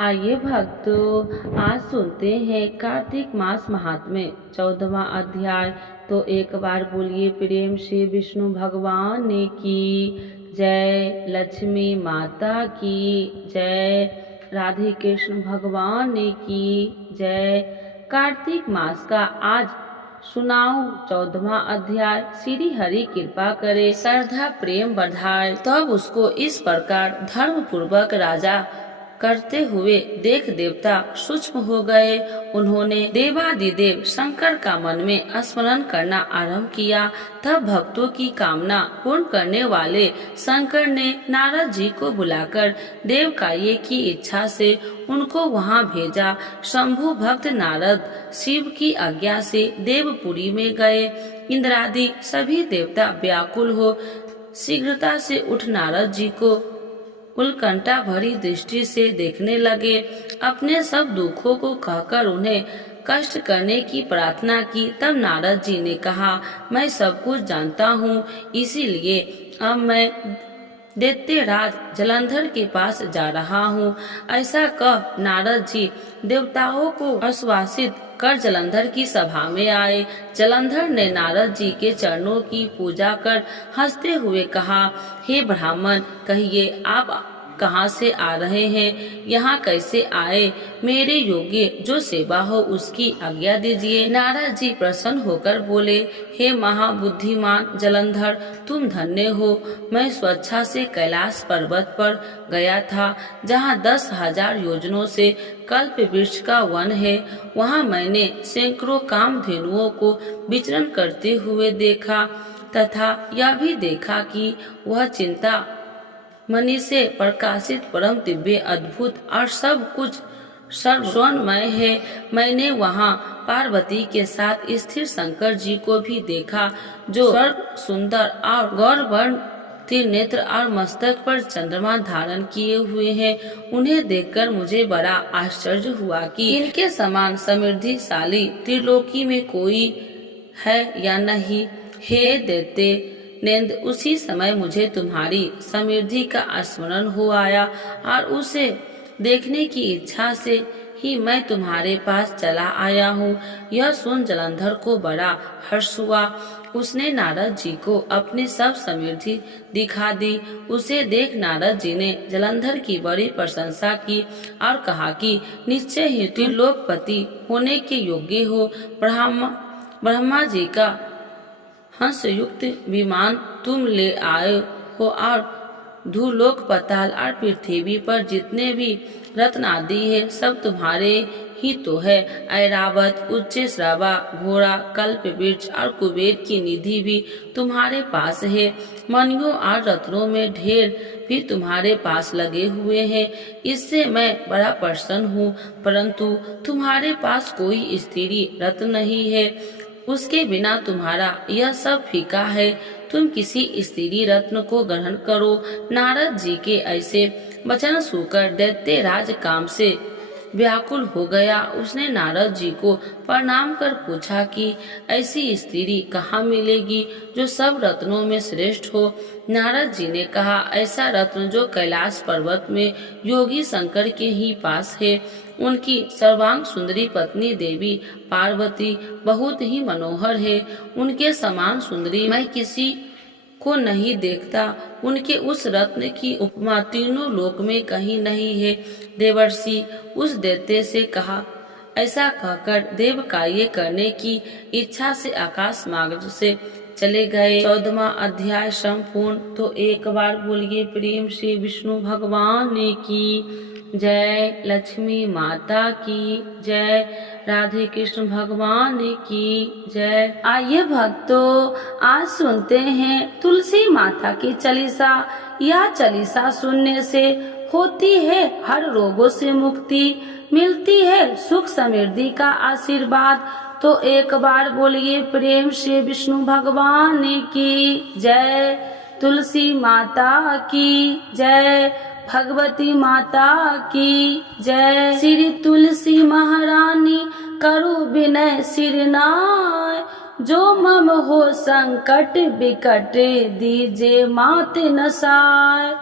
आइए भक्तों, आज सुनते हैं कार्तिक मास महात्म्य 14वां अध्याय। तो एक बार बोलिए प्रेम से विष्णु भगवान की जय, लक्ष्मी माता की जय, राधे कृष्ण भगवान की जय। कार्तिक मास का आज सुनाऊं 14वां अध्याय। श्री हरि कृपा करे, श्रद्धा प्रेम बढ़ाए। तब उसको इस प्रकार धर्म पूर्वक राजा करते हुए देख देवता सूक्ष्म हो गए। उन्होंने देवादिदेव शंकर का मन में स्मरण करना आरंभ किया। तब भक्तों की कामना पूर्ण करने वाले शंकर ने नारद जी को बुलाकर देव कार्य की इच्छा से उनको वहां भेजा। शंभु भक्त नारद शिव की आज्ञा से देवपुरी में गए। इंद्रादि सभी देवता व्याकुल हो शीघ्रता से उठ नारद जी को उल्कंठा भरी दृष्टि से देखने लगे। अपने सब दुखों को कहकर उन्हें कष्ट करने की प्रार्थना की। तब नारद जी ने कहा, मैं सब कुछ जानता हूँ, इसीलिए अब मैं दैत्यराज जलंधर के पास जा रहा हूँ। ऐसा कह नारद जी देवताओं को आश्वासित कर जलंधर की सभा में आए। जलंधर ने नारद जी के चरणों की पूजा कर हंसते हुए कहा, हे ब्राह्मण, कहिए आप कहाँ से आ रहे हैं, यहाँ कैसे आए? मेरे योग्य जो सेवा हो उसकी आज्ञा दीजिए। नारद जी प्रसन्न होकर बोले, हे महाबुद्धिमान जलंधर, तुम धन्य हो। मैं स्वेच्छा से कैलाश पर्वत पर गया था, जहाँ 10,000 योजनों से कल्प वृक्ष का वन है। वहाँ मैंने सैकड़ों कामधेनुओं को विचरण करते हुए देखा तथा यह भी देखा कि वह चिंता मणि से प्रकाशित परम दिव्य अद्भुत और सब कुछ स्वर्णमय है। मैंने वहाँ पार्वती के साथ स्थिर शंकर जी को भी देखा, जो स्वर्ग सुंदर और गौरवर्ण त्रिनेत्र और मस्तक पर चंद्रमा धारण किए हुए हैं। उन्हें देखकर मुझे बड़ा आश्चर्य हुआ कि इनके समान समृद्धिशाली त्रिलोकी में कोई है या नहीं। हे दैत्य नेंद, उसी समय मुझे तुम्हारी समृद्धि का स्मरण हो आया और उसे देखने की इच्छा से ही मैं तुम्हारे पास चला आया हूँ। यह सुन जलंधर को बड़ा हर्ष हुआ। उसने नारद जी को अपनी सब समृद्धि दिखा दी। उसे देख नारद जी ने जलंधर की बड़ी प्रशंसा की और कहा कि निश्चय ही तुम लोकपति होने के योग्य हो। ब्रह्मा जी का हंस युक्त विमान तुम ले आए हो और भूलोक, पाताल और पृथ्वी पर जितने भी रत्न आदि है सब तुम्हारे ही तो है। ऐरावत, उच्च श्रावा, घोड़ा, कल्प वृक्ष और कुबेर की निधि भी तुम्हारे पास है। मणियों और रत्नों में ढेर भी तुम्हारे पास लगे हुए हैं। इससे मैं बड़ा प्रसन्न हूँ, परंतु तुम्हारे पास कोई स्त्री रत्न नहीं है। उसके बिना तुम्हारा यह सब फीका है। तुम किसी स्त्री रत्न को ग्रहण करो। नारद जी के ऐसे वचन सुनकर दैत्य राज काम से व्याकुल हो गया। उसने नारद जी को प्रणाम कर पूछा कि ऐसी स्त्री कहाँ मिलेगी जो सब रत्नों में श्रेष्ठ हो। नारद जी ने कहा, ऐसा रत्न जो कैलाश पर्वत में योगी शंकर के ही पास है। उनकी सर्वांग सुंदरी पत्नी देवी पार्वती बहुत ही मनोहर है। उनके समान सुंदरी मैं किसी को नहीं देखता। उनके उस रत्न की उपमा तीनों लोक में कहीं नहीं है। देवर्षि उस दैत्य से कहा, ऐसा कहकर देव कार्य करने की इच्छा से आकाश मार्ग से चले गए। 14वां अध्याय संपूर्ण। तो एक बार बोलिए प्रेम से विष्णु भगवान की जय, लक्ष्मी माता की जय, राधे कृष्ण भगवान की जय। आइए भक्तों, आज सुनते हैं तुलसी माता की चालीसा। यह चालीसा सुनने से होती है हर रोगों से मुक्ति, मिलती है सुख समृद्धि का आशीर्वाद। तो एक बार बोलिए प्रेम से विष्णु भगवान की जय, तुलसी माता की जय, भगवती माता की जय। श्री तुलसी महारानी करु विनय सिरनाय, जो मम हो संकट विकट दीजे मात नसाय।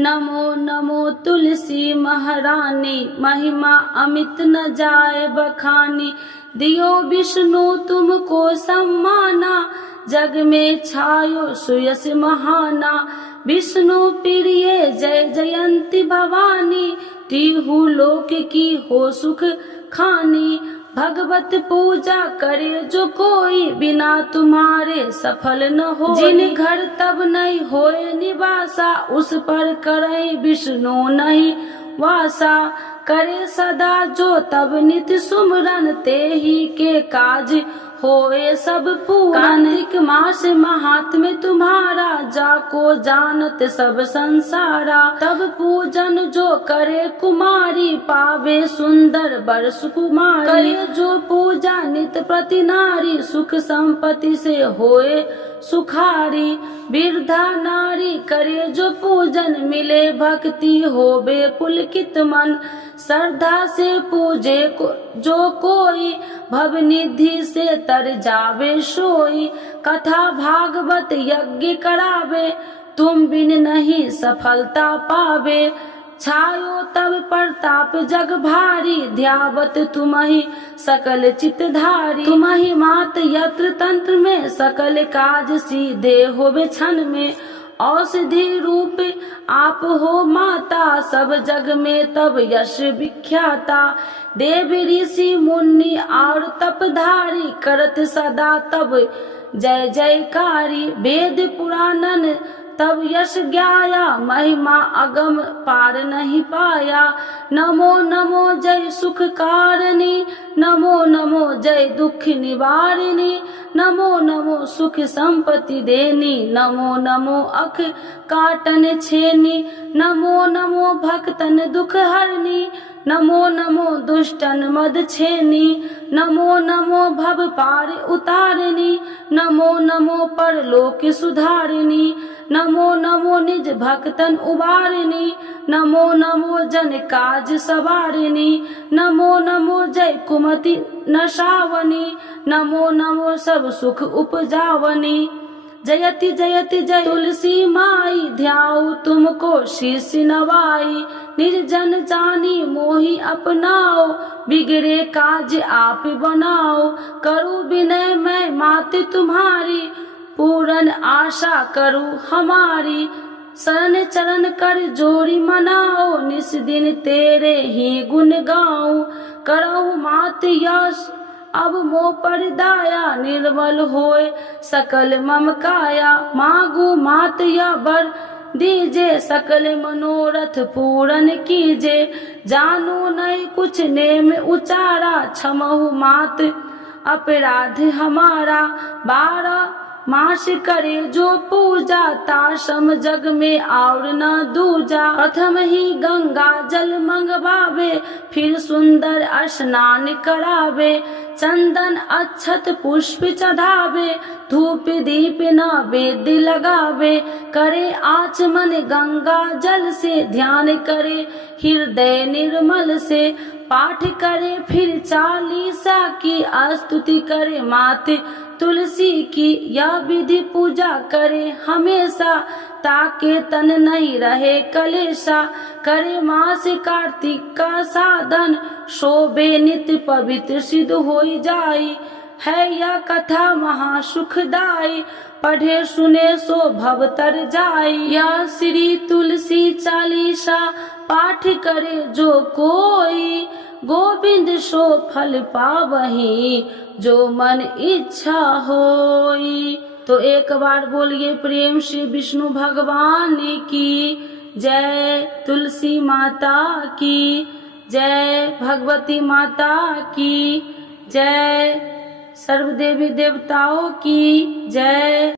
नमो नमो तुलसी महारानी, महिमा अमित न जाए बखानी। दियो विष्णु तुमको सम्माना, जग में छायो सुयस महाना। विष्णु प्रिय जय जयंती भवानी, तिहु लोक की हो सुख खानी। भगवत पूजा करे जो कोई, बिना तुम्हारे सफल न हो। जिन घर तब नहीं होए निवासा, उस पर करे विष्णु नहीं वासा। करे सदा जो तब नित्य सुमरन, ते ही के काज होए सब पूरन। कार्तिक मास महात्म्य तुम्हारा, जाको जानत सब संसारा। तब पूजन जो करे कुमारी, पावे सुंदर वर सुकुमारी। करे जो पूजा नित प्रति नारी, सुख संपत्ति से होए सुखारी। वृद्धा नारी करे जो पूजन, मिले भक्ति होवे पुलकित मन। श्रद्धा से पूजे जो कोई, भवनिधि से तर जावे सोई। कथा भागवत यज्ञ करावे, तुम बिन नहीं सफलता पावे। छायो तब प्रताप जग भारी, ध्यावत तुम्हि सकल चितधारी। तुम्हि मात यत्र तंत्र में, सकल काज सीधे होवे क्षण में। औषधि रूप आप हो माता, सब जग में तब यश विख्याता। देव ऋषि मुनि और तपधारी, करत सदा तब जय जयकारी। वेद पुराणन तब यश ज्ञाया, महिमा अगम पार नहीं पाया। नमो नमो जय सुख कारिणी, नमो नमो जय दुख निवारिणी। नमो नमो सुख संपत्ति देनी, नमो नमो अख काटन छेनी। नमो नमो भक्तन दुख हरनी, नमो नमो दुष्टन मद छेनी। नमो नमो भव पार उतारिणी, नमो नमो परलोक सुधारिणी। नमो नमो निज भक्तन उबारिणी, नमो नमो जन काज सवारिणी। नमो नमो जय कुमति नशावनी, नमो नमो सब सुख उपजावनी। जयति जयति जय तुलसी माई, ध्याऊ तुमको शीश नवाई। निर्जन जानी मोहि अपनाओ, बिगड़े काज आप बनाओ। करूँ विनय मैं मात तुम्हारी, पूरन आशा करूँ हमारी। शरण चरण कर जोड़ी मनाओ, निस दिन तेरे ही गुण गाऊं। करहु मात यश अब मोह पर दाया, निर्मल होए सकल मम काया। मांगू मात या वर दीजे, सकल मनोरथ पूरन कीजे। जानू नहीं कुछ नेम उचारा, क्षमहु मात अपराध हमारा। 12 मास करे जो पूजा, ताशम जग में और न दूजा। प्रथम ही गंगा जल मंगवावे, फिर सुंदर स्नान करावे। चंदन अक्षत पुष्प चढ़ावे, धूप दीप नैवेद्य लगावे। करे आचमन गंगा जल से, ध्यान करे हृदय निर्मल से। पाठ करे फिर 40 की, स्तुति करे मात तुलसी की। यह विधि पूजा करे हमेशा, ताके तन नहीं रहे कलेशा। करे मास कार्तिक का साधन, शोभे नित्य पवित्र सिद्ध होई जाई। है यह कथा महासुखदाई, पढ़े सुने सो भव तर जाई। यह श्री तुलसी चालीसा, पाठ करे जो कोई। गोविंद सो फल पावही, जो मन इच्छा होई। तो एक बार बोलिए प्रेम से विष्णु भगवान की जय, तुलसी माता की जय, भगवती माता की जय, सर्व देवी देवताओं की जय।